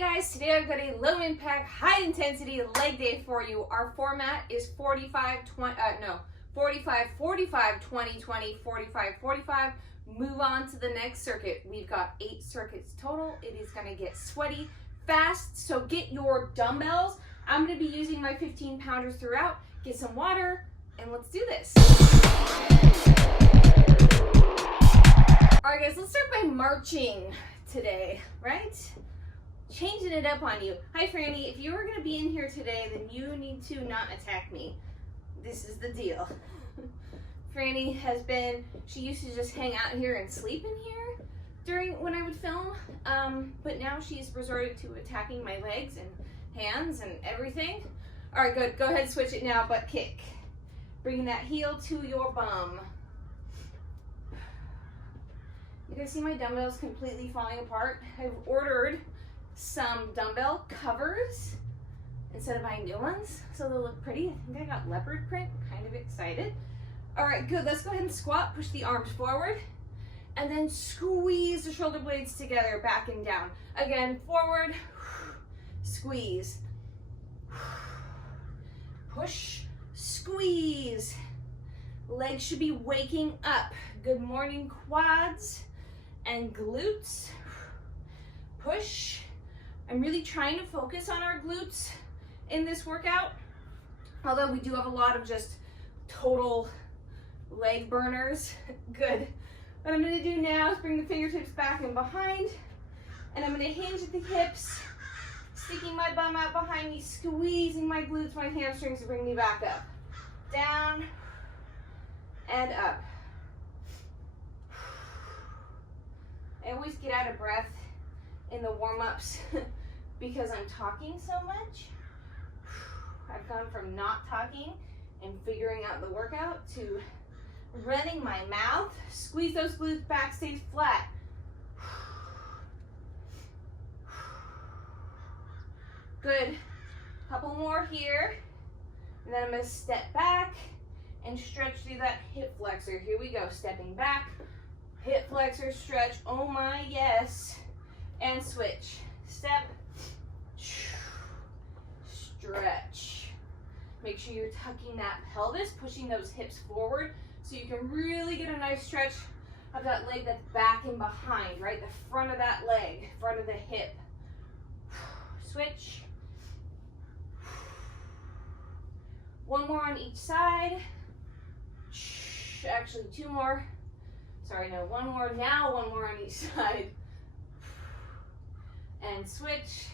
guys, today I've got a low impact, high intensity leg day for you. Our format is 45, 20, 45, 20, 20, 45, 45. Move on to the next circuit. We've got 8 circuits total. It is gonna get sweaty fast, so get your dumbbells. I'm gonna be using my 15 pounders throughout. Get some water and let's do this. All right guys, let's start by marching today, right? Changing it up on you. Hi Franny, if you were gonna be in here today, then you need to not attack me. This is the deal. Franny has been, she used to just hang out here and sleep in here when I would film, but now she's resorted to attacking my legs and hands and everything. All right, good, go ahead, switch it now, butt kick. Bringing that heel to your bum. You guys see my dumbbells completely falling apart? I've ordered some dumbbell covers instead of buying new ones, so they'll look pretty. I think I got leopard print, kind of excited. All right, good, let's go ahead and squat, push the arms forward, and then squeeze the shoulder blades together, back and down. Again, forward, squeeze, push, squeeze. Legs should be waking up. Good morning, quads and glutes. Push. I'm really trying to focus on our glutes in this workout, although we do have a lot of just total leg burners. Good. What I'm gonna do now is bring the fingertips back and behind, and I'm gonna hinge at the hips, sticking my bum out behind me, squeezing my glutes, my hamstrings to bring me back up. Down and up. I always get out of breath in the warm-ups because I'm talking so much. I've gone from not talking and figuring out the workout to running my mouth. Squeeze those glutes back, stay flat. Good. Couple more here. And then I'm gonna step back and stretch through that hip flexor. Here we go, stepping back, hip flexor, stretch, oh my, yes. And switch, step, stretch. Make sure you're tucking that pelvis, pushing those hips forward so you can really get a nice stretch of that leg that's back and behind, right? The front of that leg, front of the hip. Switch. One more on each side. Actually, 2 more. Sorry, no, 1 more. Now 1 more on each side. And switch.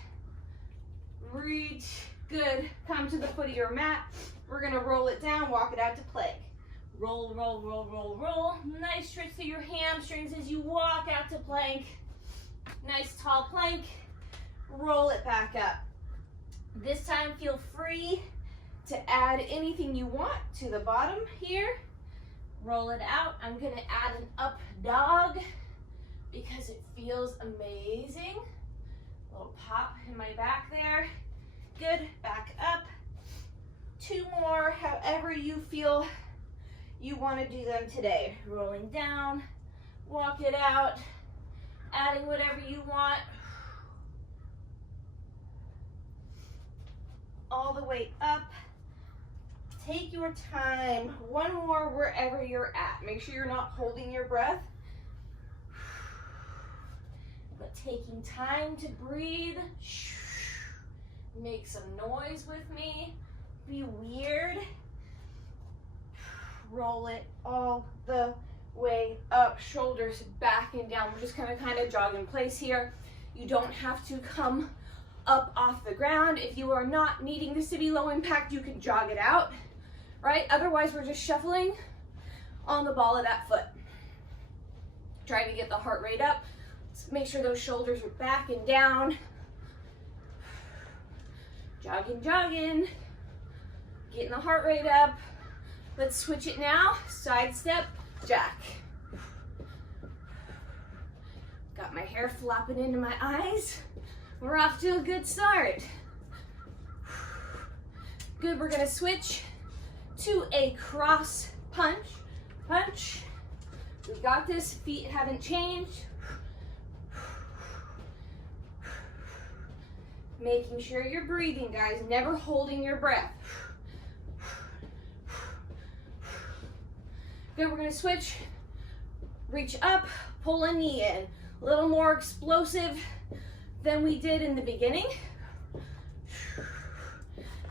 Reach. Good. Come to the foot of your mat. We're gonna roll it down, walk it out to plank. Roll, roll, roll, roll, roll. Nice stretch through your hamstrings as you walk out to plank. Nice tall plank. Roll it back up. This time feel free to add anything you want to the bottom here. Roll it out. I'm gonna add an up dog because it feels amazing. A little pop in my back there. Good, back up. 2 more, however you feel you wanna do them today. Rolling down, walk it out, adding whatever you want. All the way up. Take your time. 1 more wherever you're at. Make sure you're not holding your breath, but taking time to breathe. Make some noise with me. Be weird. Roll it all the way up. Shoulders back and down. We're just gonna kind of jog in place here. You don't have to come up off the ground. If you are not needing this to be low impact, you can jog it out, right? Otherwise, we're just shuffling on the ball of that foot. Trying to get the heart rate up. Let's make sure those shoulders are back and down. Jogging, jogging. Getting the heart rate up. Let's switch it now. Side step, jack. Got my hair flopping into my eyes. We're off to a good start. Good, we're gonna switch to a cross punch. Punch. We got this, feet haven't changed. Making sure you're breathing, guys, never holding your breath. Good, we're gonna switch. Reach up, pull a knee in. A little more explosive than we did in the beginning.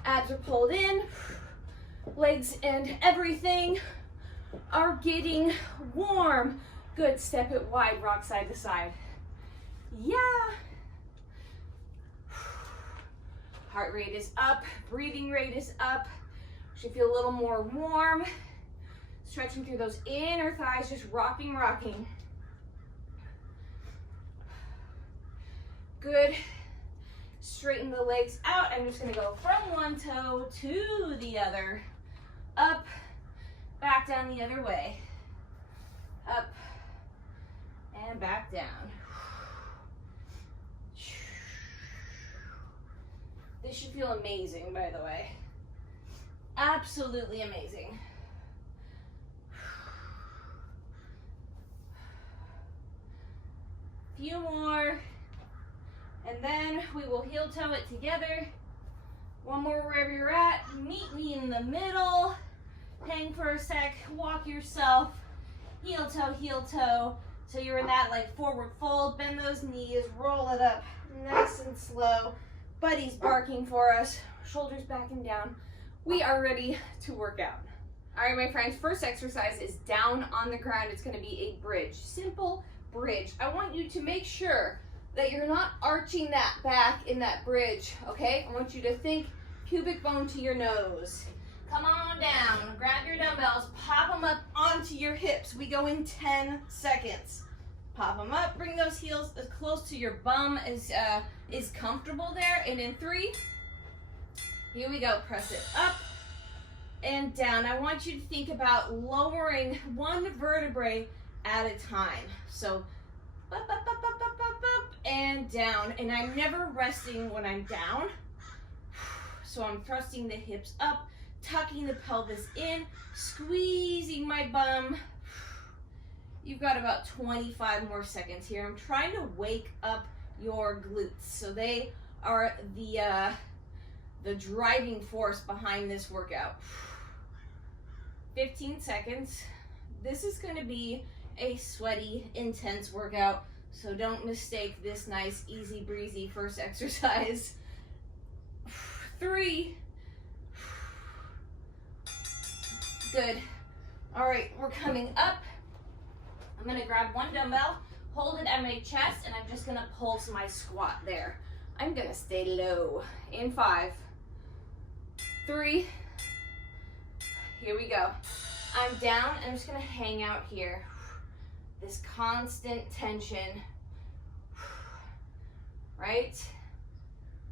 Abs are pulled in. Legs and everything are getting warm. Good, step it wide, rock side to side. Yeah. Heart rate is up, breathing rate is up. Should feel a little more warm. Stretching through those inner thighs, just rocking. Good. Straighten the legs out. I'm just gonna go from one toe to the other. Up, back down the other way. Up, and back down. This should feel amazing, by the way. Absolutely amazing. Few more, and then we will heel toe it together. One more wherever you're at. Meet me in the middle. Hang for a sec, walk yourself, heel toe. So you're in that like forward fold, bend those knees, roll it up nice and slow. Buddy's barking for us, shoulders back and down. We are ready to work out. All right, my friends, first exercise is down on the ground. It's gonna be a bridge, simple bridge. I want you to make sure that you're not arching that back in that bridge, okay? I want you to think pubic bone to your nose. Come on down, grab your dumbbells, pop them up onto your hips. We go in 10 seconds. Pop them up, bring those heels as close to your bum as is comfortable there. And in 3, here we go, press it up and down. I want you to think about lowering one vertebrae at a time. So up, and down. And I'm never resting when I'm down. So I'm thrusting the hips up, tucking the pelvis in, squeezing my bum. You've got about 25 more seconds here. I'm trying to wake up your glutes. So they are the driving force behind this workout. 15 seconds. This is going to be a sweaty, intense workout. So don't mistake this nice, easy breezy first exercise. 3. Good. All right, we're coming up. I'm gonna grab one dumbbell, hold it at my chest, and I'm just gonna pulse my squat there. I'm gonna stay low. In 5, 3, here we go. I'm down, and I'm just gonna hang out here. This constant tension, right?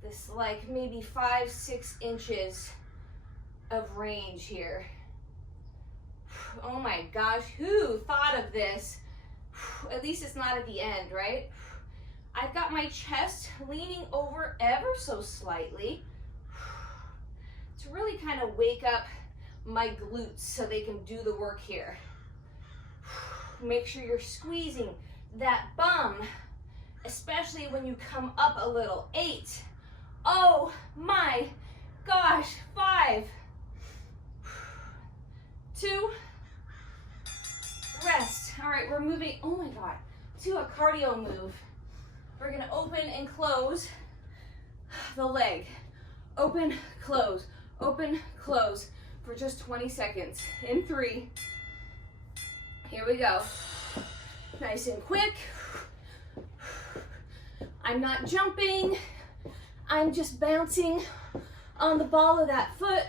This like maybe 5-6 inches of range here. Oh my gosh, who thought of this? At least it's not at the end, right? I've got my chest leaning over ever so slightly to really kind of wake up my glutes so they can do the work here. Make sure you're squeezing that bum, especially when you come up a little. 8. Oh my gosh, 5, 2, rest. All right, we're moving, oh my God, to a cardio move. We're gonna open and close the leg. Open, close for just 20 seconds. In 3, here we go. Nice and quick. I'm not jumping. I'm just bouncing on the ball of that foot.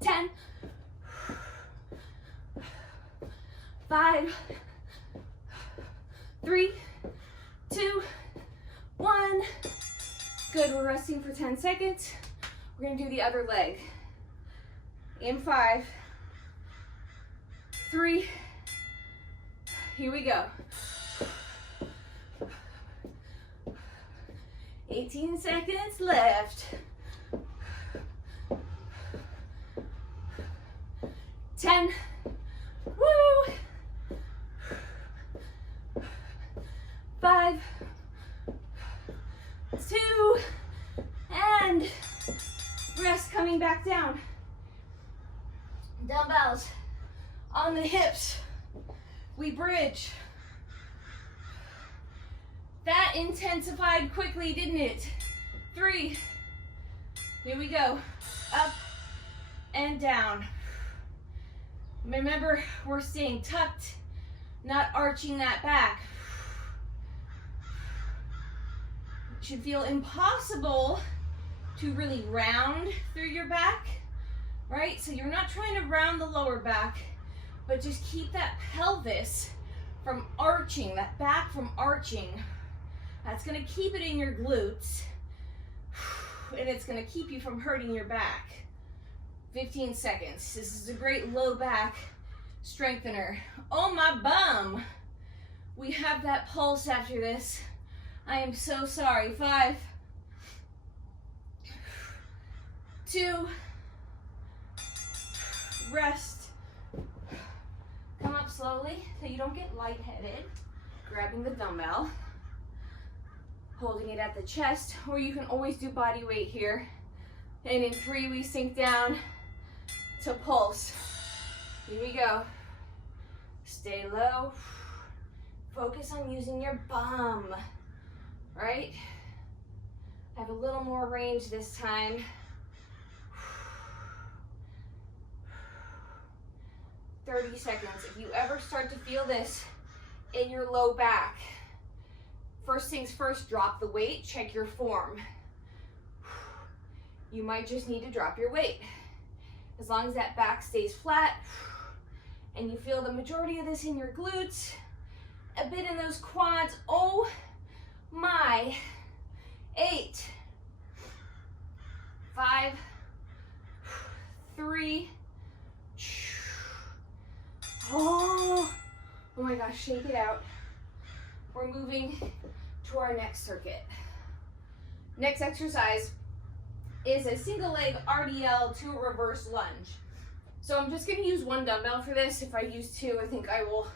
10, 5, 3, 2, 1. Good, we're resting for 10 seconds. We're gonna do the other leg. In 5, 3, here we go. 18 seconds left. 10, woo! 5, 2, and rest, coming back down. Dumbbells on the hips. We bridge. That intensified quickly, didn't it? 3. Here we go. Up and down. Remember, we're staying tucked, not arching that back. It should feel impossible to really round through your back, right? So you're not trying to round the lower back, but just keep that pelvis from arching, that back from arching. That's gonna keep it in your glutes, and it's gonna keep you from hurting your back. 15 seconds. This is a great low back strengthener. Oh, my bum. We have that pulse after this. I am so sorry. 5, 2, rest. Come up slowly so you don't get lightheaded. Grabbing the dumbbell, holding it at the chest, or you can always do body weight here. And in 3, we sink down to pulse. Here we go. Stay low. Focus on using your bum, right? Have a little more range this time. 30 seconds. If you ever start to feel this in your low back, first things first, drop the weight, check your form. You might just need to drop your weight. As long as that back stays flat and you feel the majority of this in your glutes, a bit in those quads. Oh my. 8, 5, 3. Oh my gosh, shake it out. We're moving to our next circuit. Next exercise is a single leg RDL to a reverse lunge. So I'm just gonna use 1 dumbbell for this. If I use 2, I think I will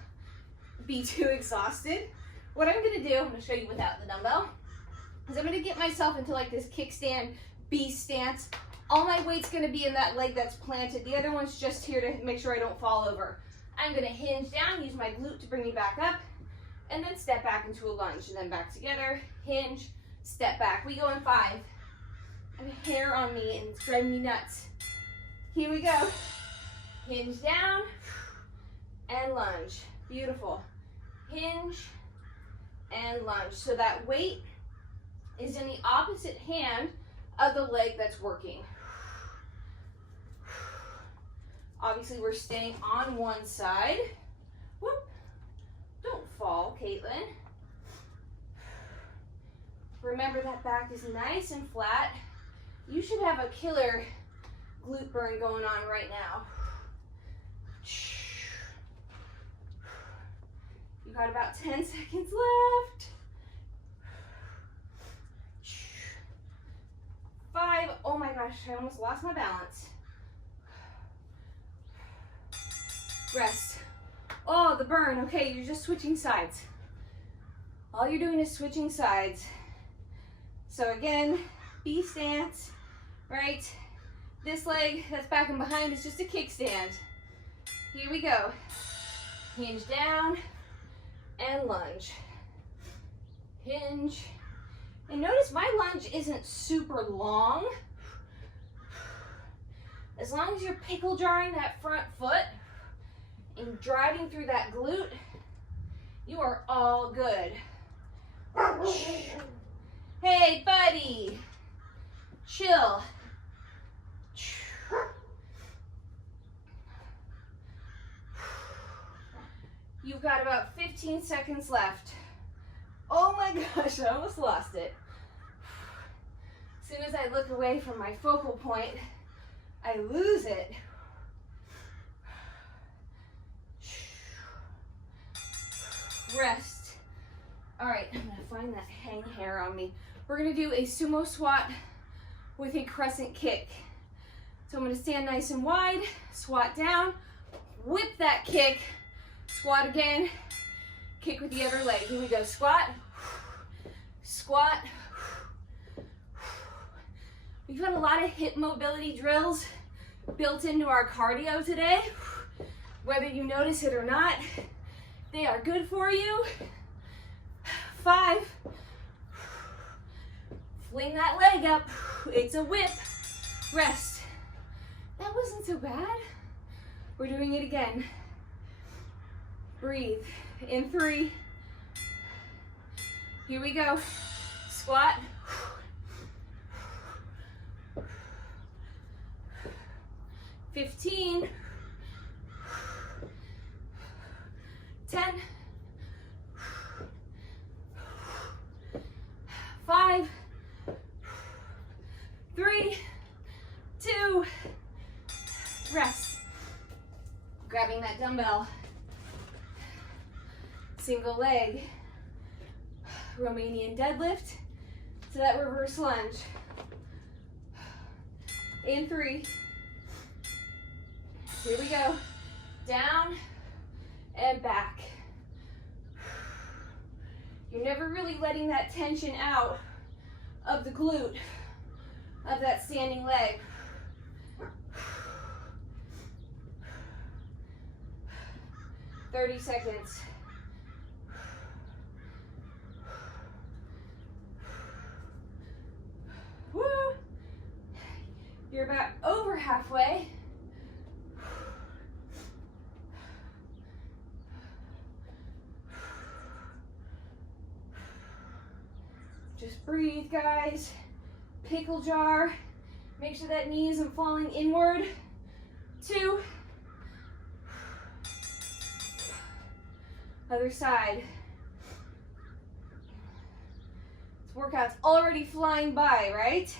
be too exhausted. What I'm gonna do, I'm gonna show you without the dumbbell, is I'm gonna get myself into like this kickstand beast stance. All my weight's gonna be in that leg that's planted. The other one's just here to make sure I don't fall over. I'm gonna hinge down, use my glute to bring me back up, and then step back into a lunge, and then back together, hinge, step back. We go in 5. I have hair on me and it's driving me nuts. Here we go. Hinge down and lunge. Beautiful. Hinge and lunge. So that weight is in the opposite hand of the leg that's working. Obviously, we're staying on one side. Whoop. Don't fall, Caitlin. Remember that back is nice and flat. You should have a killer glute burn going on right now. You got about 10 seconds left. 5. Oh my gosh, I almost lost my balance. Rest. Oh, the burn. Okay, you're just switching sides. All you're doing is switching sides. So again, B stance, right? This leg that's back and behind is just a kickstand. Here we go. Hinge down and lunge. Hinge. And notice my lunge isn't super long. As long as you're pickle jarring that front foot and driving through that glute, you are all good. Hey, buddy. Chill. You've got about 15 seconds left. Oh my gosh, I almost lost it. As soon as I look away from my focal point, I lose it. Rest. All right, I'm gonna find that hang hair on me. We're gonna do a sumo squat with a crescent kick. So I'm gonna stand nice and wide, squat down, whip that kick, squat again, kick with the other leg. Here we go, squat, squat, We've got a lot of hip mobility drills built into our cardio today. Whether you notice it or not, they are good for you. 5. Fling that leg up. It's a whip. Rest. That wasn't so bad. We're doing it again. Breathe. In 3. Here we go. Squat. 15. 10. 5. 3. 2. Rest. Grabbing that dumbbell. Single leg. Romanian deadlift to that reverse lunge. In 3. Here we go. Down and back. You're never really letting that tension out of the glute of that standing leg. 30 seconds. Woo! You're about over halfway. Just breathe, guys. Pickle jar. Make sure that knee isn't falling inward. 2. Other side. This workout's already flying by, right?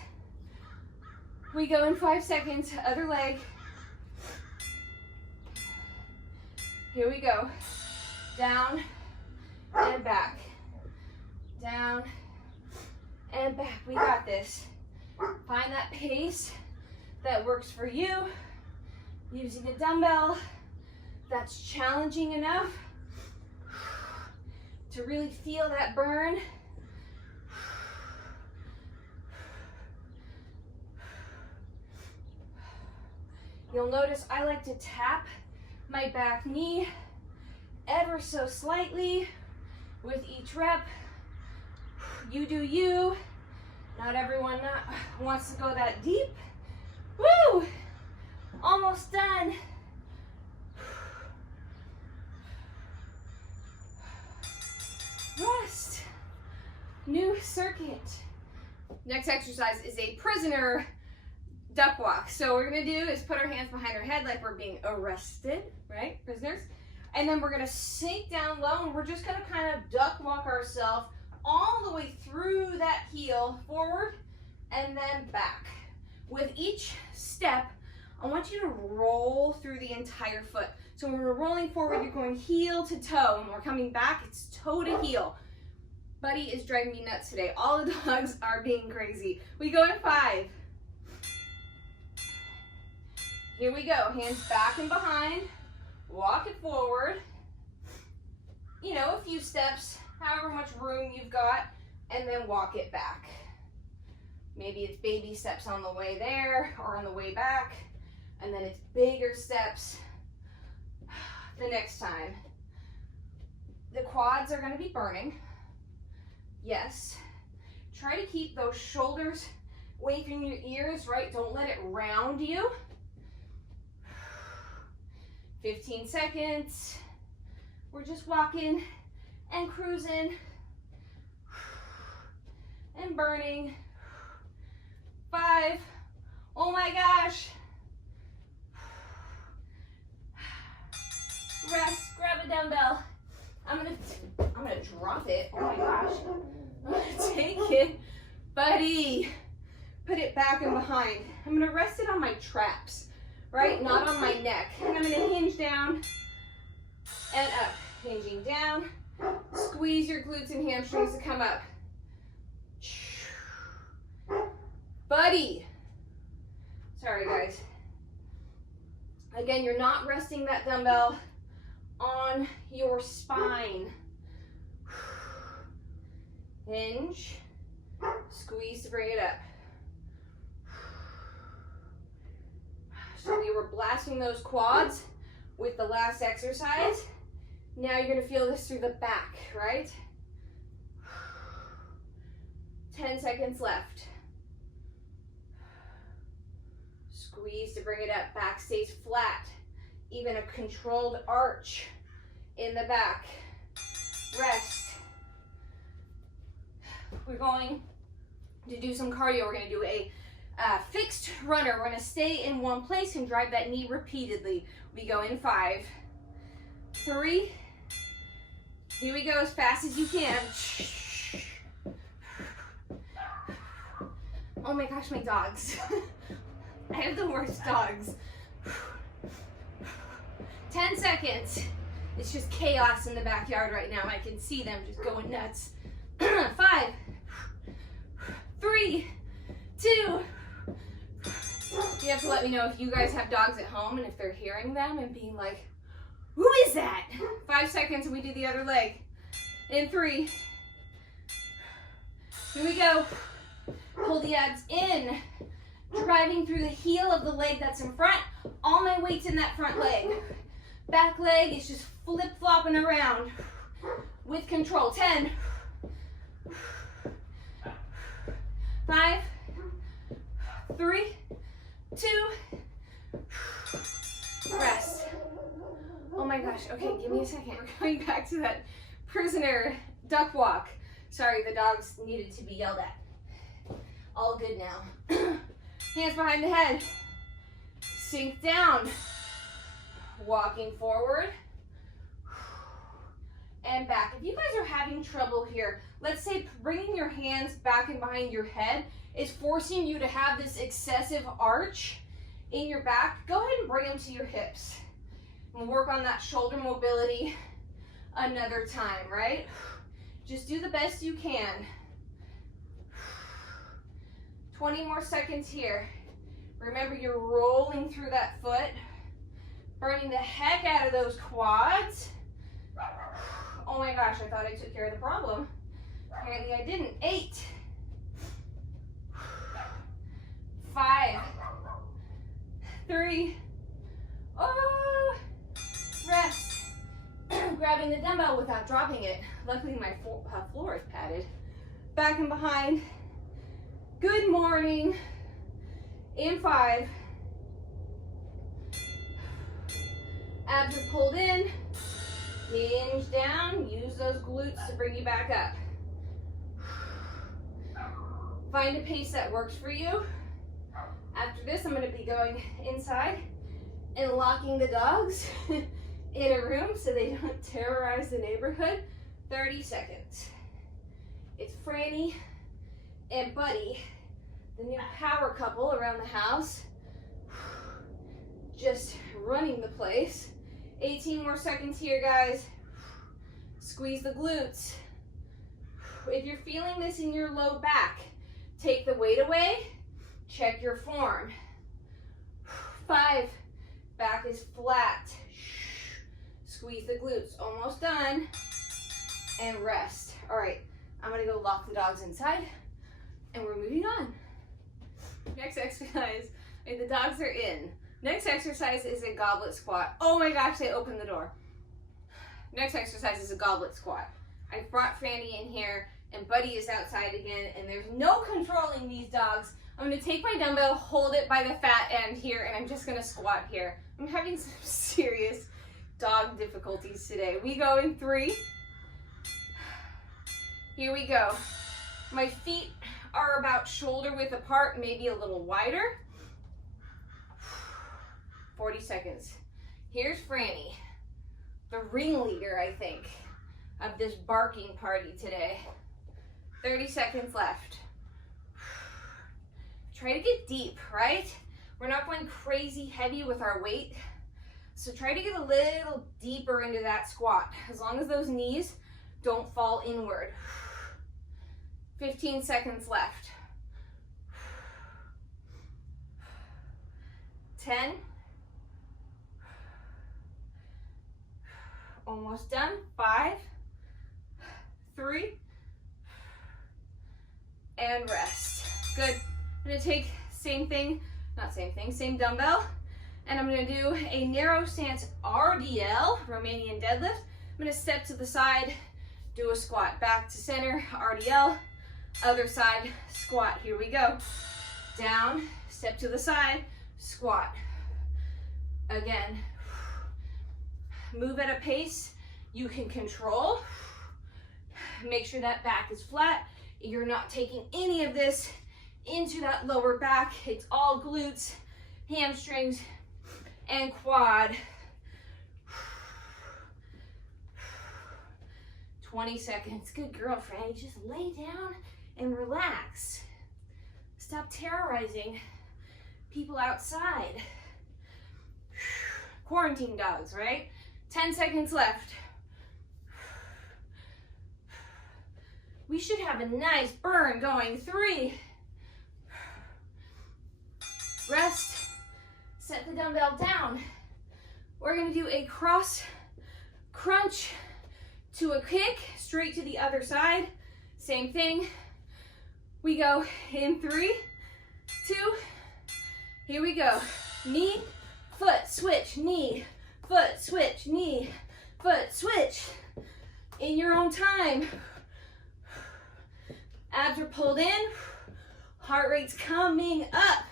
We go in 5 seconds. Other leg. Here we go. Down and back. Down and back. We got this. Find that pace that works for you. Using a dumbbell that's challenging enough to really feel that burn. You'll notice I like to tap my back knee ever so slightly with each rep. You do you. Not everyone wants to go that deep. Woo! Almost done. Rest. New circuit. Next exercise is a prisoner duck walk. So what we're gonna do is put our hands behind our head like we're being arrested, right? Prisoners. And then we're gonna sink down low and we're just gonna kind of duck walk ourselves all the way through that heel forward and then back. With each step, I want you to roll through the entire foot. So when we're rolling forward, you're going heel to toe. When we're coming back, it's toe to heel. Buddy is driving me nuts today. All the dogs are being crazy. We go in 5. Here we go. Hands back and behind. Walk it forward. You know, a few steps, however much room you've got, and then walk it back. Maybe it's baby steps on the way there or on the way back, and then it's bigger steps the next time. The quads are going to be burning. Yes. Try to keep those shoulders away from your ears, right? Don't let it round you. 15 seconds. We're just walking and cruising and burning. 5. Oh my gosh. Rest, grab a dumbbell. I'm gonna drop it. Oh my gosh. I'm gonna take it. Buddy, put it back and behind. I'm gonna rest it on my traps, right? Not on my neck. And I'm gonna hinge down and up. Hinging down. Squeeze your glutes and hamstrings to come up. Buddy. Sorry, guys. Again, you're not resting that dumbbell on your spine. Hinge. Squeeze to bring it up. So we were blasting those quads with the last exercise. Now you're gonna feel this through the back, right? 10 seconds left. Squeeze to bring it up. Back stays flat. Even a controlled arch in the back. Rest. We're going to do some cardio. We're going to do a fixed runner. We're going to stay in one place and drive that knee repeatedly. We go in 5, 3. Here we go as fast as you can. Oh my gosh, my dogs. I have the worst dogs. 10 seconds. It's just chaos in the backyard right now. I can see them just going nuts. 5, 3, 2. You have to let me know if you guys have dogs at home and if they're hearing them and being like, who is that? 5 seconds and we do the other leg. In 3. Here we go. Pull the abs in. Driving through the heel of the leg that's in front. All my weight's in that front leg. Back leg is just flip-flopping around with control. 10, 5, 3, 2, rest. Oh my gosh, okay, give me a second. We're going back to that prisoner duck walk. Sorry, the dogs needed to be yelled at. All good now. Hands behind the head. Sink down. Walking forward. And back. If you guys are having trouble here, let's say bringing your hands back and behind your head is forcing you to have this excessive arch in your back, go ahead and bring them to your hips. And work on that shoulder mobility another time, right? Just do the best you can. 20 more seconds here. Remember, you're rolling through that foot, burning the heck out of those quads. Oh my gosh, I thought I took care of the problem. Apparently I didn't. 8, 5, 3, oh, rest. Grabbing the dumbbell without dropping it. Luckily my floor is padded. Back and behind. Good morning. In 5. Abs are pulled in. Hinge down. Use those glutes to bring you back up. Find a pace that works for you. After this, I'm going to be going inside and locking the dogs in a room so they don't terrorize the neighborhood. 30 seconds. It's Franny and Buddy, the new power couple around the house, just running the place. 18 more seconds here, guys. Squeeze the glutes. If you're feeling this in your low back, take the weight away, check your form. 5, back is flat. Squeeze the glutes, almost done, and rest. All right, I'm gonna go lock the dogs inside, and we're moving on. Next exercise, the dogs are in. Next exercise is a goblet squat. Oh my gosh, they opened the door. Next exercise is a goblet squat. I brought Franny in here, and Buddy is outside again, and there's no controlling these dogs. I'm gonna take my dumbbell, hold it by the fat end here, and I'm just gonna squat here. I'm having some serious dog difficulties today. We go in 3. Here we go. My feet are about shoulder width apart, maybe a little wider. 40 seconds. Here's Franny, the ringleader, I think, of this barking party today. 30 seconds left. Try to get deep, right? We're not going crazy heavy with our weight, so try to get a little deeper into that squat, as long as those knees don't fall inward. 15 seconds left. 10. Almost done. 5, 3, and rest. Good. I'm gonna take same dumbbell, And I'm gonna do a narrow stance RDL, Romanian deadlift. I'm gonna step to the side, do a squat, back to center, RDL, other side, squat. Here we go. Down, step to the side, squat. Again, move at a pace you can control. Make sure that back is flat. You're not taking any of this into that lower back. It's all glutes, hamstrings, and quad. 20 seconds. Good girl, Franny. Just lay down and relax. Stop terrorizing people outside. Quarantine dogs, right? 10 seconds left. We should have a nice burn going. 3. Rest. Set the dumbbell down. We're gonna do a cross crunch to a kick, straight to the other side. Same thing. We go in 3, 2, here we go. Knee, foot, switch, knee, foot, switch, knee, foot, switch. In your own time. Abs are pulled in, heart rate's coming up.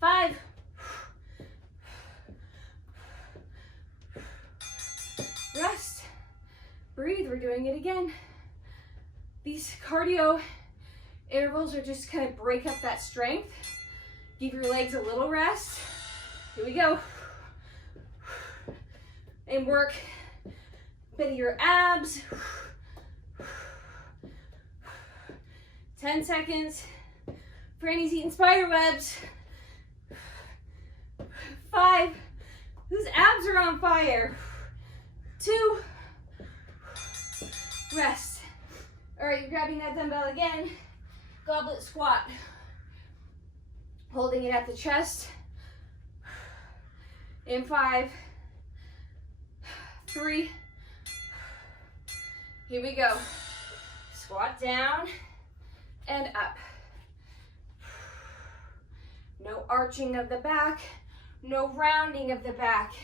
5, 4, rest, breathe, we're doing it again. These cardio intervals are just kind of break up that strength. Give your legs a little rest. Here we go. And work a bit of your abs. 10 seconds. Franny's eating spider webs. 5. Whose abs are on fire? 2. Rest. All right, you're grabbing that dumbbell again. Goblet squat. Holding it at the chest. In 5, 3. Here we go. Squat down and up. No arching of the back, no rounding of the back.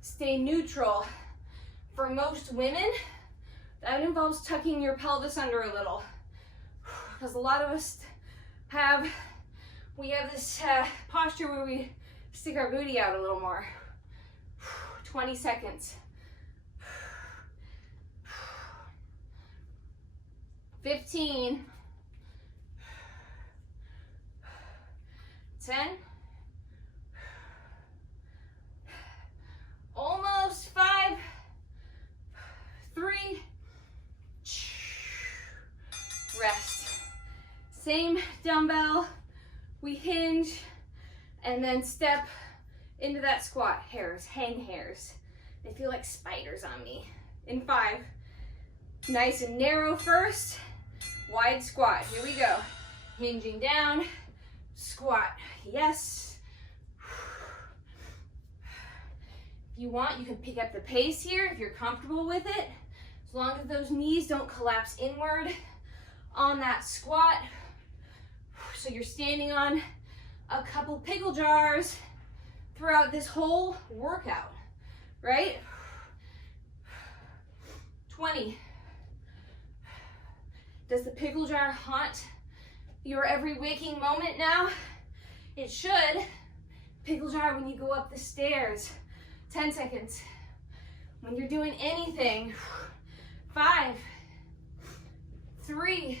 Stay neutral. For most women, that involves tucking your pelvis under a little. Because a lot of us we have this posture where we stick our booty out a little more. 20 seconds. 15. 10. Almost 5. 3. Rest. Same dumbbell. We hinge and then step into that squat. Hairs, hang hairs. They feel like spiders on me. In 5. Nice and narrow first. Wide squat. Here we go. Hinging down. Squat. Yes. If you want, you can pick up the pace here if you're comfortable with it. As long as those knees don't collapse inward on that squat. So you're standing on a couple pickle jars throughout this whole workout, right? 20. Does the pickle jar haunt your every waking moment now? It should. Pickle jar when you go up the stairs. 10 seconds. When you're doing anything. 5, 3,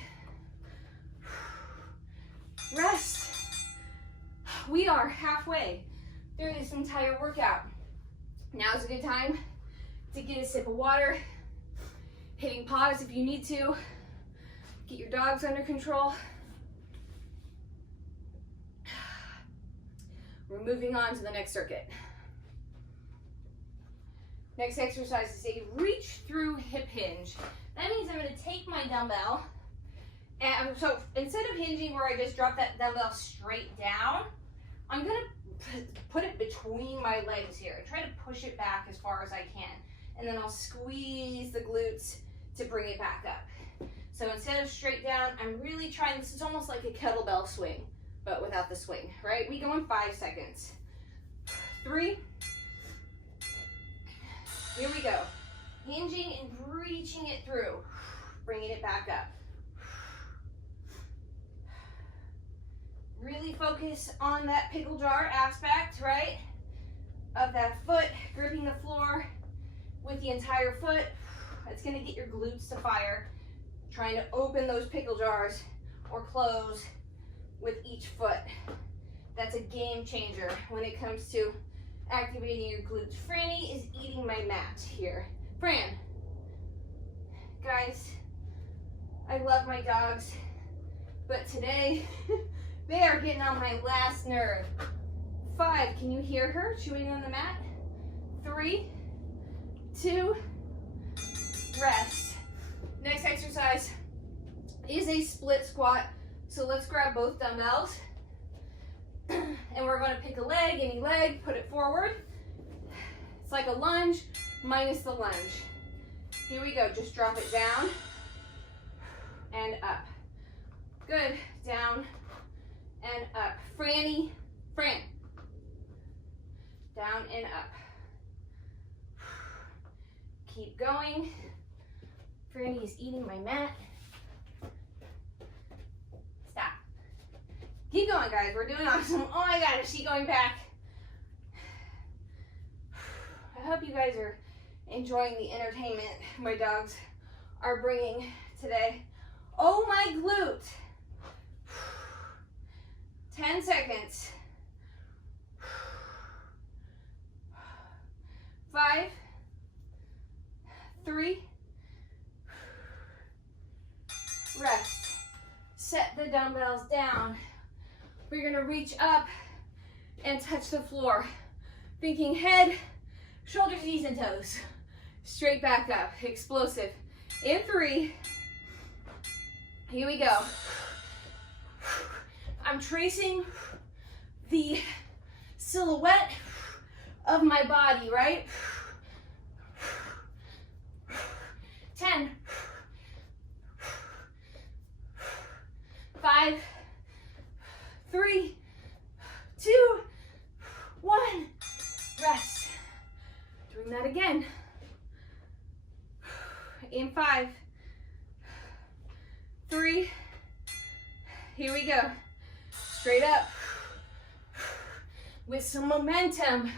rest. We are halfway through this entire workout. Now's a good time to get a sip of water, hitting pause if you need to, get your dogs under control. We're moving on to the next circuit. Next exercise is a reach through hip hinge. That means I'm going to take my dumbbell, and so instead of hinging where I just drop that dumbbell straight down, I'm going to put it between my legs here. Try to push it back as far as I can, and then I'll squeeze the glutes to bring it back up. So instead of straight down, I'm really trying, this is almost like a kettlebell swing, but without the swing, right? We go in 5 seconds. 3. Here we go. Hinging and reaching it through. Bringing it back up. Really focus on that pickle jar aspect, right? Of that foot, gripping the floor with the entire foot. It's gonna get your glutes to fire. Trying to open those pickle jars or close with each foot. That's a game changer when it comes to activating your glutes. Franny is eating my mat here. Fran, guys, I love my dogs, but today they are getting on my last nerve. 5, can you hear her chewing on the mat? 3, 2, rest. Next exercise is a split squat. So let's grab both dumbbells and we're going to pick a leg, any leg, put it forward. It's like a lunge minus the lunge. Here we go. Just drop it down and up. Good. Down and up. Franny, Fran. Down and up. Keep going. Franny is eating my mat. Stop. Keep going, guys. We're doing awesome. Oh my God, is she going back? I hope you guys are enjoying the entertainment my dogs are bringing today. Oh my glute. 10 seconds. 5, 3, rest. Set the dumbbells down. We're gonna reach up and touch the floor. Thinking head, shoulders, knees, and toes. Straight back up, explosive. In 3, here we go. I'm tracing the silhouette of my body, right? 10, 5, 3, 2, 1, rest. Doing that again. In 5, 3, here we go. Straight up with some momentum.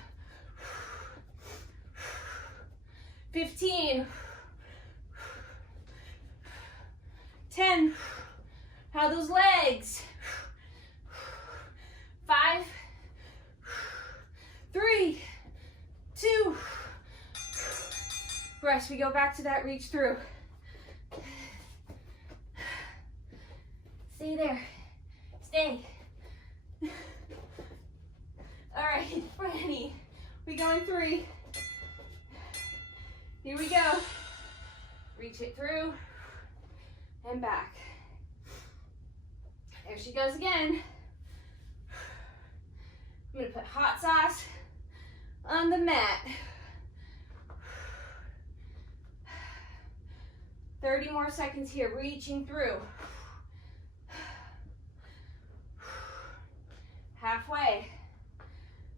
15, 10, how are those legs? 5, 3, 2, rest. We go back to that reach through. Stay there, stay. All right, Franny, we go in 3. Here we go. Reach it through and back. There she goes again. I'm gonna put hot sauce on the mat. 30 more seconds here, reaching through. Halfway.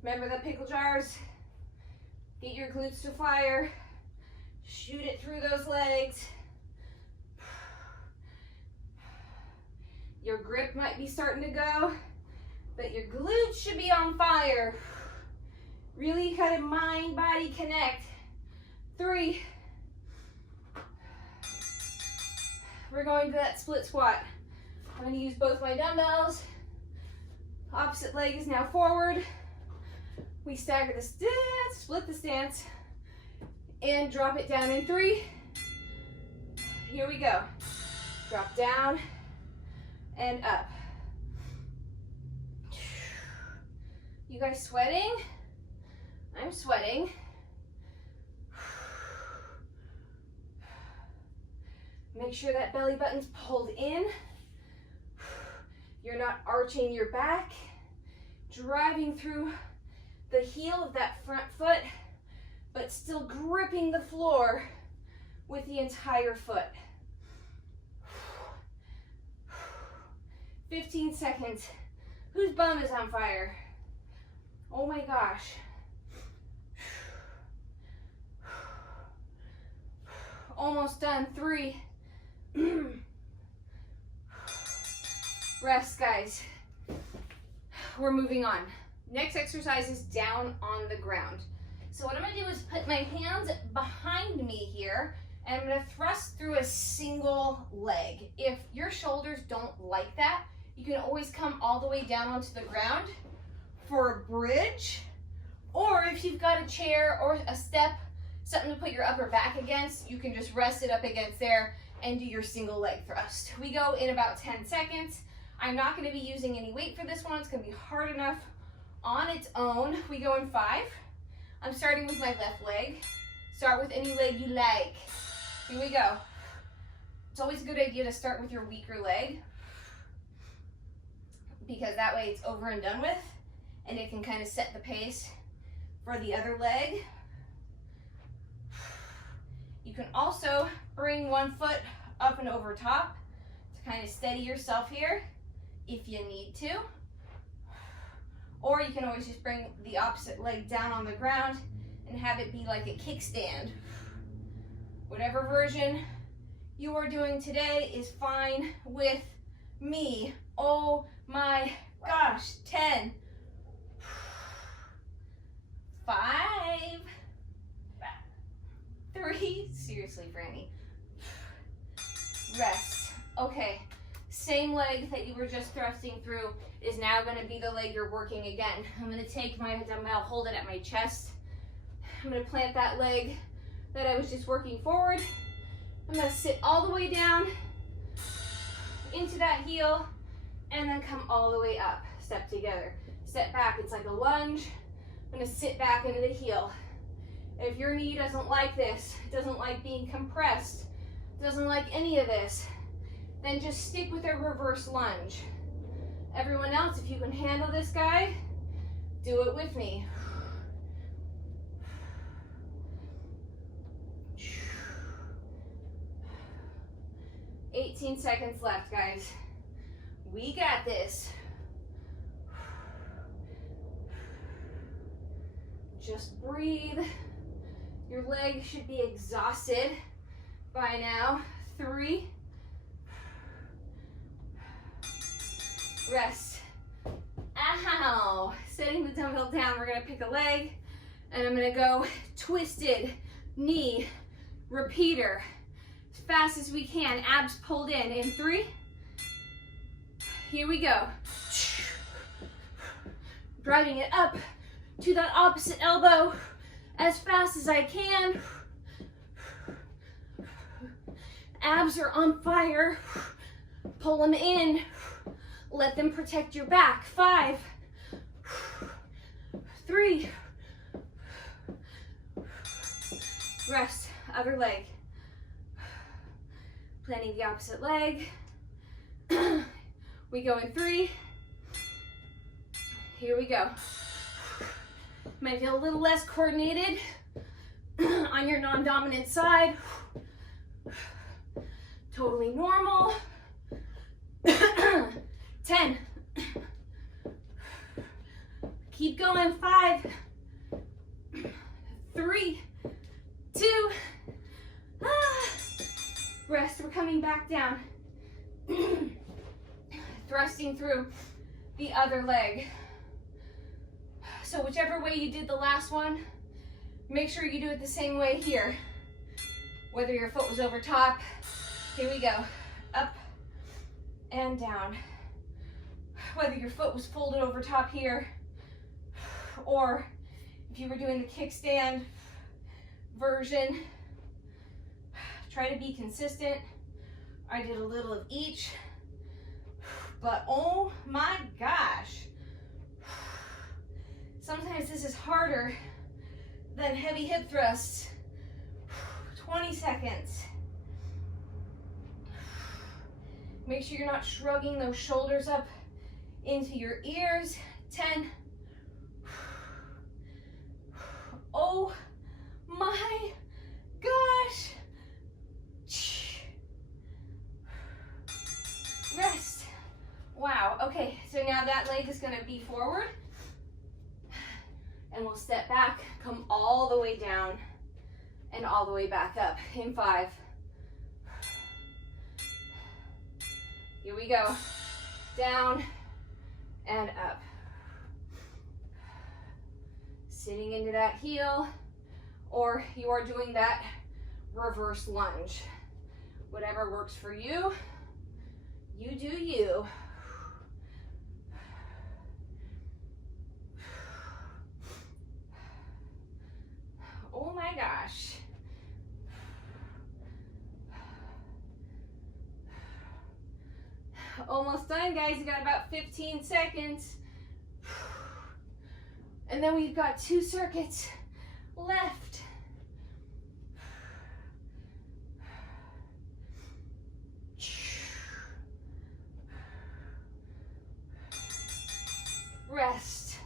Remember the pickle jars. Get your glutes to fire. Shoot it through those legs. Your grip might be starting to go, but your glutes should be on fire. Really kind of mind-body connect. 3. We're going to that split squat. I'm going to use both my dumbbells. Opposite leg is now forward. We stagger the stance, split the stance, and drop it down in 3. Here we go. Drop down and up. You guys sweating? I'm sweating. Make sure that belly button's pulled in. You're not arching your back, driving through the heel of that front foot, but still gripping the floor with the entire foot. 15 seconds. Whose bum is on fire? Oh my gosh. Almost done. 3. Rest, guys. We're moving on. Next exercise is down on the ground. So what I'm gonna do is put my hands behind me here, and I'm gonna thrust through a single leg. If your shoulders don't like that, you can always come all the way down onto the ground for a bridge, or if you've got a chair or a step, something to put your upper back against, you can just rest it up against there and do your single leg thrust. We go in about 10 seconds. I'm not gonna be using any weight for this one. It's gonna be hard enough on its own. We go in 5. I'm starting with my left leg. Start with any leg you like. Here we go. It's always a good idea to start with your weaker leg, because that way it's over and done with, and it can kind of set the pace for the other leg. You can also bring one foot up and over top to kind of steady yourself here if you need to. Or you can always just bring the opposite leg down on the ground and have it be like a kickstand. Whatever version you are doing today is fine with me. Oh my gosh. 10, 5, 3, seriously, Franny. Rest. Okay, same leg that you were just thrusting through is now gonna be the leg you're working again. I'm gonna take my dumbbell, hold it at my chest. I'm gonna plant that leg that I was just working forward. I'm gonna sit all the way down into that heel and then come all the way up. Step together, step back, it's like a lunge. I'm gonna sit back into the heel. If your knee doesn't like this, doesn't like being compressed, doesn't like any of this, then just stick with a reverse lunge. Everyone else, if you can handle this guy, do it with me. 18 seconds left, guys. We got this. Just breathe. Your leg should be exhausted by now. 3. Rest. Ow. Setting the dumbbell down, we're gonna pick a leg, and I'm gonna go twisted knee repeater as fast as we can. Abs pulled in 3. Here we go. Driving it up to that opposite elbow as fast as I can. Abs are on fire. Pull them in. Let them protect your back. 5, 3. Rest. Other leg. Planting the opposite leg. We go in 3. Here we go. Might feel a little less coordinated on your non-dominant side. Totally normal. 10. Keep going. 5, 3, 2. Rest. We're coming back down. Thrusting through the other leg. So whichever way you did the last one, make sure you do it the same way here. Whether your foot was over top, here we go, up and down. Whether your foot was folded over top here, or if you were doing the kickstand version, try to be consistent. I did a little of each, but oh my gosh. Sometimes this is harder than heavy hip thrusts. 20 seconds. Make sure you're not shrugging those shoulders up into your ears. 10. Oh my gosh. Rest. Wow, okay, so now that leg is gonna be forward, and we'll step back, come all the way down, and all the way back up in 5. Here we go. Down and up. Sitting into that heel, or you are doing that reverse lunge. Whatever works for you, you do you. Oh my gosh. Almost done, guys. You got about 15 seconds. And then we've got 2 circuits left. Rest.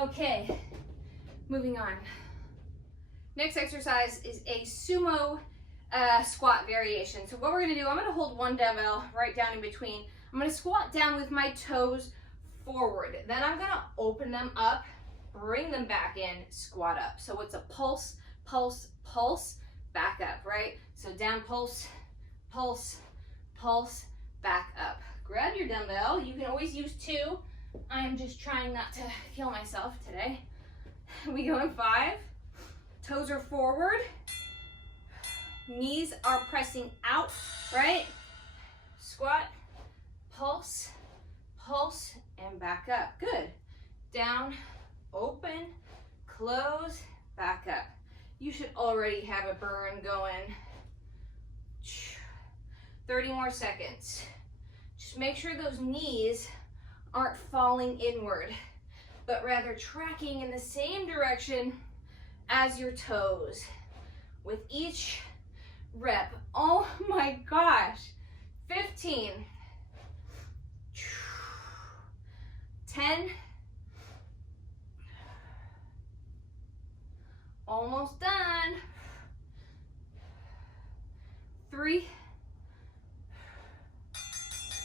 Okay, moving on. Next exercise is a sumo squat variation. So what we're gonna do, I'm gonna hold one dumbbell right down in between. I'm gonna squat down with my toes forward. Then I'm gonna open them up, bring them back in, squat up. So it's a pulse, pulse, pulse, back up, right? So down, pulse, pulse, pulse, back up. Grab your dumbbell. You can always use 2. I am just trying not to kill myself today. We go in 5. Toes are forward. Knees are pressing out, right? Squat, pulse, pulse, and back up. Good. Down, open, close, back up. You should already have a burn going. 30 more seconds. Just make sure those knees aren't falling inward, but rather tracking in the same direction as your toes with each rep. Oh my gosh. 15, 10, almost done. 3,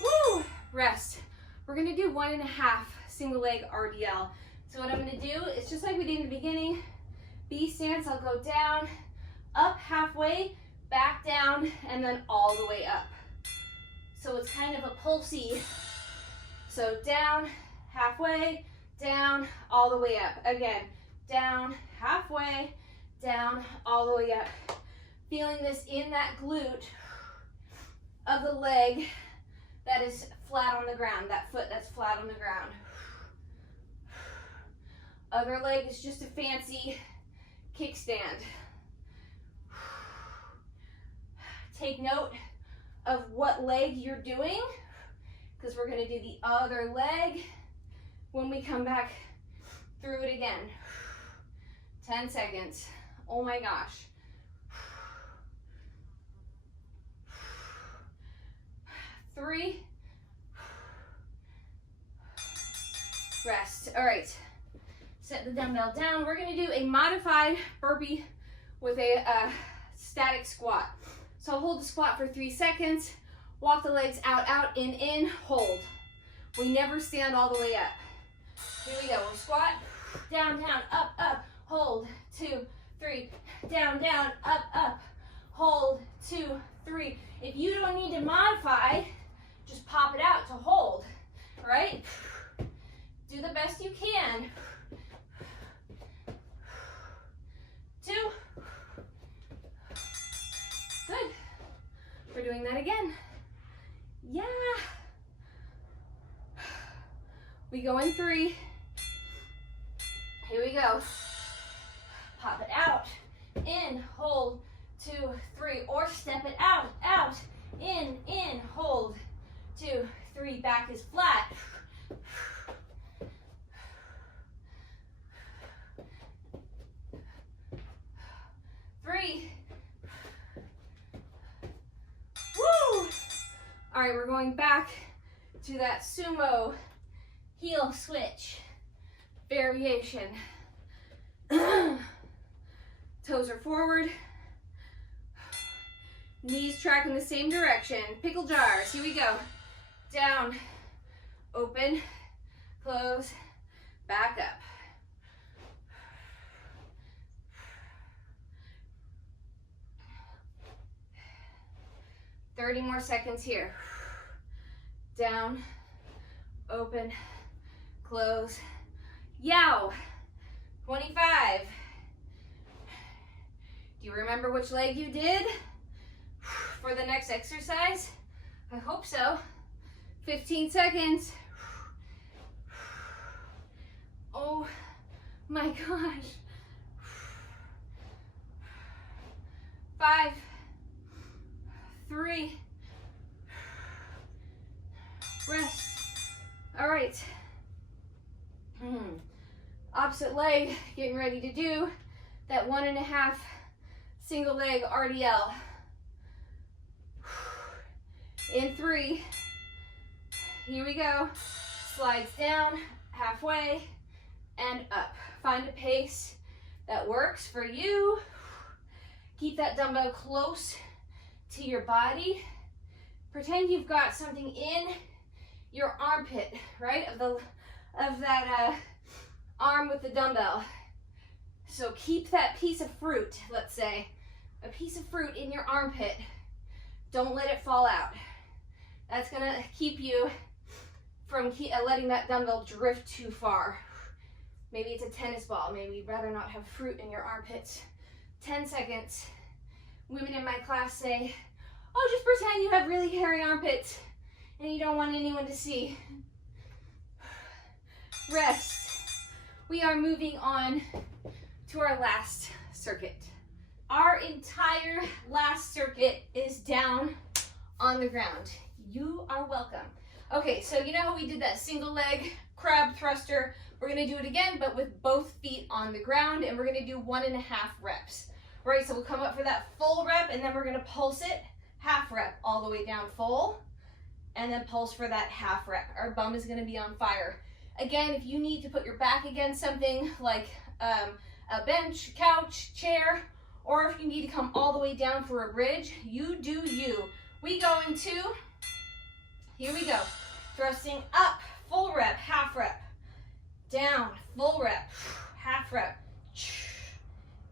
woo, rest. We're gonna do 1.5 single leg RDL. So what I'm gonna do is just like we did in the beginning, B stance, I'll go down, up halfway, back down, and then all the way up. So it's kind of a pulsey. So down, halfway, down, all the way up. Again, down, halfway, down, all the way up. Feeling this in that glute of the leg that is flat on the ground, that foot that's flat on the ground. Other leg is just a fancy kickstand. Take note of what leg you're doing, because we're gonna do the other leg when we come back through it again. 10 seconds. Oh my gosh. 3, rest. All right, set the dumbbell down. We're gonna do a modified burpee with a static squat. So I'll hold the squat for 3 seconds, walk the legs out, out, in, hold. We never stand all the way up. Here we go, we'll squat, down, down, up, up, hold, 2, 3, down, down, up, hold, 2, 3. If you don't need to modify, just pop it out to hold, right? Do the best you can. 2. Good. We're doing that again. Yeah. We go in 3. Here we go. Pop it out. In, hold, 2, 3. Or step it out, out, in, hold. 2, 3, back is flat. 3. Woo! All right, we're going back to that sumo heel switch variation. Toes are forward. Knees track in the same direction. Pickle jars. Here we go. Down, open, close, back up. Thirty more seconds here. Down, open, close, yow. 25. Do you remember which leg you did for the next exercise? I hope so. 15 seconds. Oh my gosh. 5, 3, rest. All right. Opposite leg, getting ready to do that 1.5 single leg RDL. In 3, here we go. Slides down, halfway, and up. Find a pace that works for you. Keep that dumbbell close to your body. Pretend you've got something in your armpit, right? Of that arm with the dumbbell. So keep that piece of fruit, let's say, a piece of fruit in your armpit. Don't let it fall out. That's gonna keep you from letting that dumbbell drift too far. Maybe it's a tennis ball. Maybe you'd rather not have fruit in your armpits. 10 seconds. Women in my class say, oh, just pretend you have really hairy armpits and you don't want anyone to see. Rest. We are moving on to our last circuit. Our entire last circuit is down on the ground. You are welcome. Okay, so you know how we did that single leg crab thruster? We're gonna do it again, but with both feet on the ground, and we're gonna do 1.5 reps. Right, so we'll come up for that full rep, and then we're gonna pulse it, half rep, all the way down full, and then pulse for that half rep. Our bum is gonna be on fire. Again, if you need to put your back against something like a bench, couch, chair, or if you need to come all the way down for a bridge, you do you. We go into, here we go, thrusting up, full rep, half rep, down, full rep, half rep,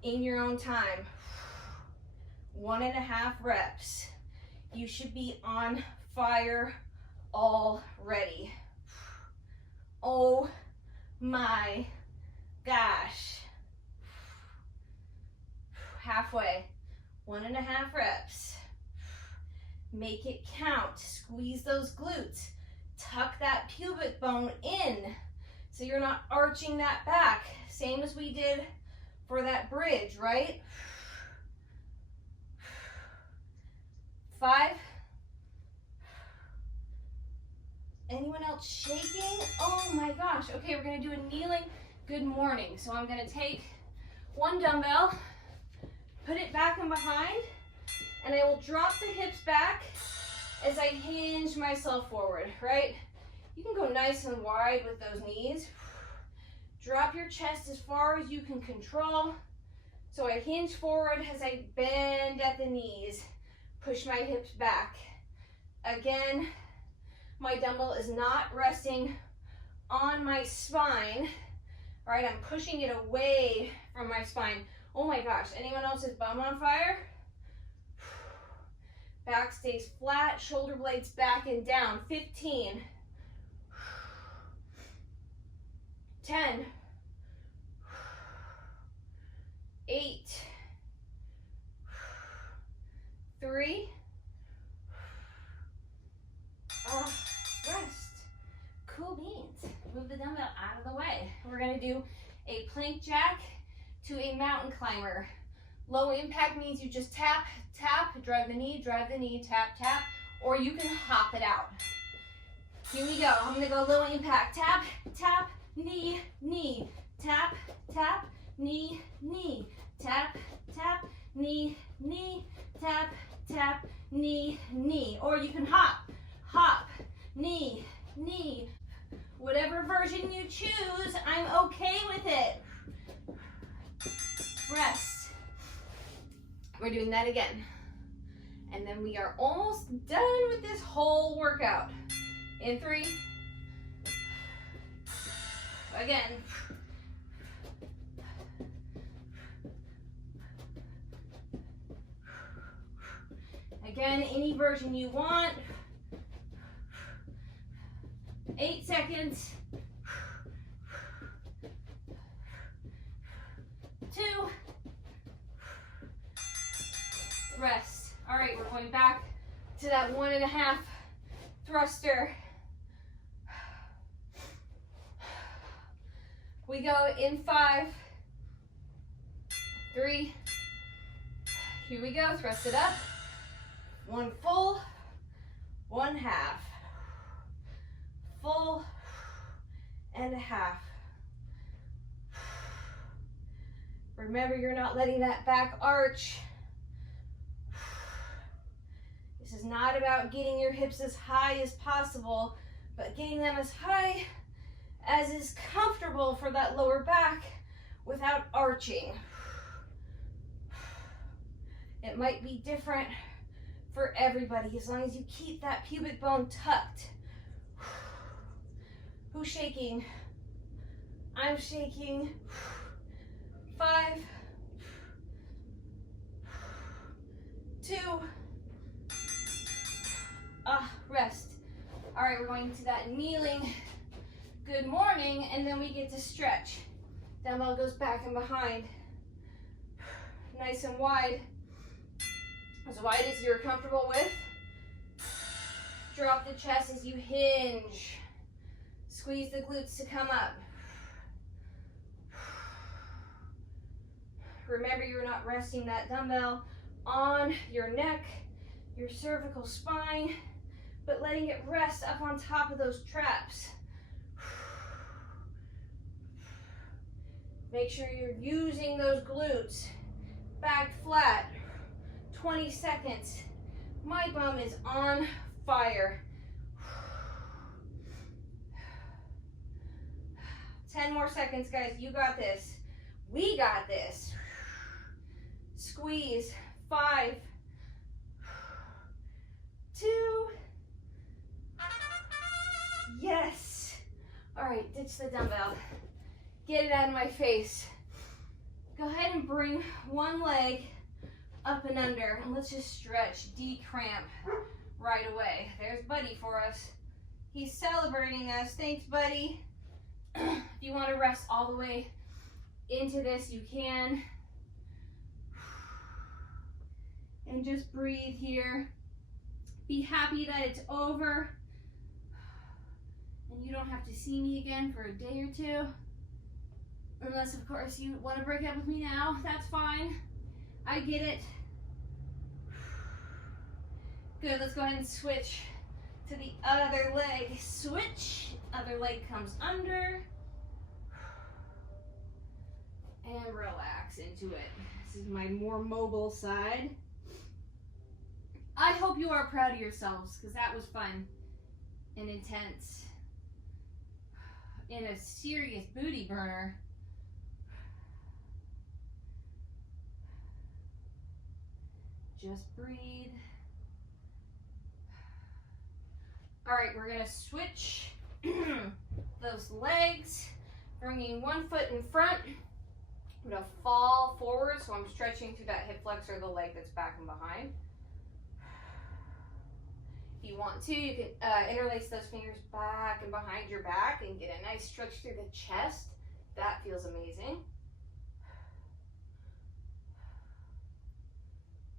in your own time. 1.5 reps. You should be on fire already. Oh my gosh. Halfway. 1.5 reps. Make it count. Squeeze those glutes. Tuck that pubic bone in so you're not arching that back. Same as we did for that bridge, right? 5. Anyone else shaking? Oh my gosh. Okay, we're gonna do a kneeling good morning. So I'm gonna take one dumbbell, put it back and behind, and I will drop the hips back as I hinge myself forward, right? You can go nice and wide with those knees. Drop your chest as far as you can control. So I hinge forward as I bend at the knees, push my hips back. Again, my dumbbell is not resting on my spine, all right? I'm pushing it away from my spine. Oh my gosh, anyone else's bum on fire? Back stays flat, shoulder blades back and down. 15. 10. 8. 3. Rest. Cool beans. Move the dumbbell out of the way. We're gonna do a plank jack to a mountain climber. Low impact means you just tap, tap, drive the knee, tap, tap, or you can hop it out. Here we go. I'm gonna go low impact. Tap, tap, knee, knee, tap, tap, knee, knee, tap, tap, knee, knee, tap, tap, knee, knee. Or you can hop, hop, knee, knee. Whatever version you choose, I'm okay with it. Rest. We're doing that again. And then we are almost done with this whole workout. In 3, Again. Again, any version you want. 8 seconds. 2. Rest. All right, we're going back to that 1.5 thruster. We go in 5, 3. Here we go, thrust it up. 1 full, 1 half. Full and a half. Remember, you're not letting that back arch. This is not about getting your hips as high as possible, but getting them as high as is comfortable for that lower back without arching. It might be different for everybody as long as you keep that pubic bone tucked. Who's shaking? I'm shaking. 5, 2, rest. All right, we're going to that kneeling good morning, and then we get to stretch. Dumbbell goes back and behind. Nice and wide. As wide as you're comfortable with. Drop the chest as you hinge. Squeeze the glutes to come up. Remember, you're not resting that dumbbell on your neck, your cervical spine, but letting it rest up on top of those traps. Make sure you're using those glutes. Back flat. 20 seconds. My bum is on fire. 10 more seconds, guys. You got this. We got this. Squeeze. 5, 2. Yes. All right, ditch the dumbbell. Get it out of my face. Go ahead and bring one leg up and under, and let's just stretch, decramp right away. There's Buddy for us. He's celebrating us. Thanks, Buddy. If you want to rest all the way into this, you can. And just breathe here. Be happy that it's over. And you don't have to see me again for a day or two. Unless, of course, you want to break up with me now. That's fine. I get it. Good, let's go ahead and switch to the other leg. Switch. Other leg comes under. And relax into it. This is my more mobile side. I hope you are proud of yourselves, because that was fun and intense. And a serious booty burner. Just breathe. All right, we're gonna switch those legs, bringing one foot in front. I'm gonna fall forward, so I'm stretching through that hip flexor of the leg that's back and behind. If you want to, you can interlace those fingers back and behind your back and get a nice stretch through the chest. That feels amazing.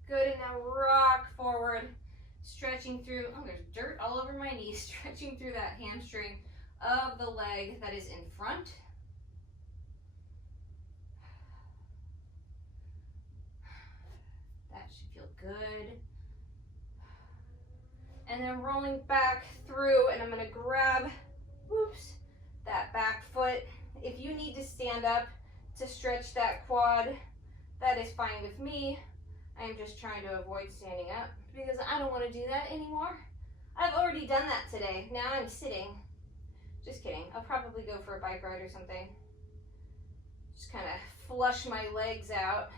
Good, and now rock forward, stretching through, oh, there's dirt all over my knees, stretching through that hamstring of the leg that is in front. That should feel good. And then rolling back through, and I'm gonna grab, whoops, that back foot. If you need to stand up to stretch that quad, that is fine with me. I am just trying to avoid standing up because I don't want to do that anymore. I've already done that today. Now I'm sitting. Just kidding. I'll probably go for a bike ride or something. Just kind of flush my legs out.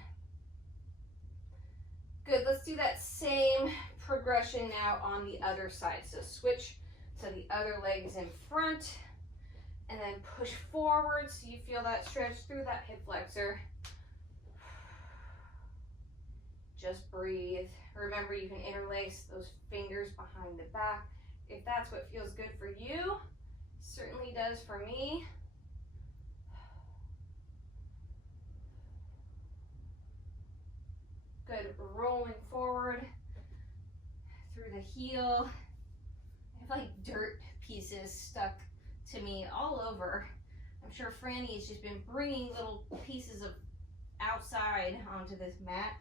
Good, let's do that same progression now on the other side. So switch so the other leg is in front. and then push forward so you feel that stretch through that hip flexor. Just breathe. Remember, you can interlace those fingers behind the back if that's what feels good for you. Certainly does for me. Good, rolling forward through the heel. I have like dirt pieces stuck to me all over. I'm sure Franny's just been bringing little pieces of outside onto this mat.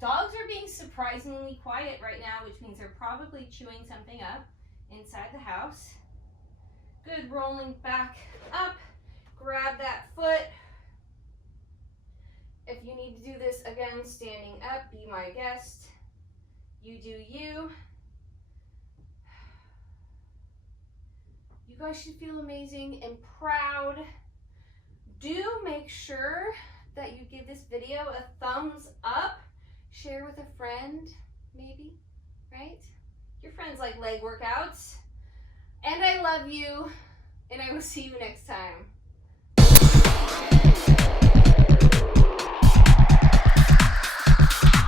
Dogs are being surprisingly quiet right now, which means they're probably chewing something up inside the house. Good, rolling back up. Grab that foot. If you need to do this again, standing up, be my guest. You do you. You guys should feel amazing and proud. Do make sure that you give this video a thumbs up. Share with a friend, maybe, right? Your friends like leg workouts. And I love you, and I will see you next time.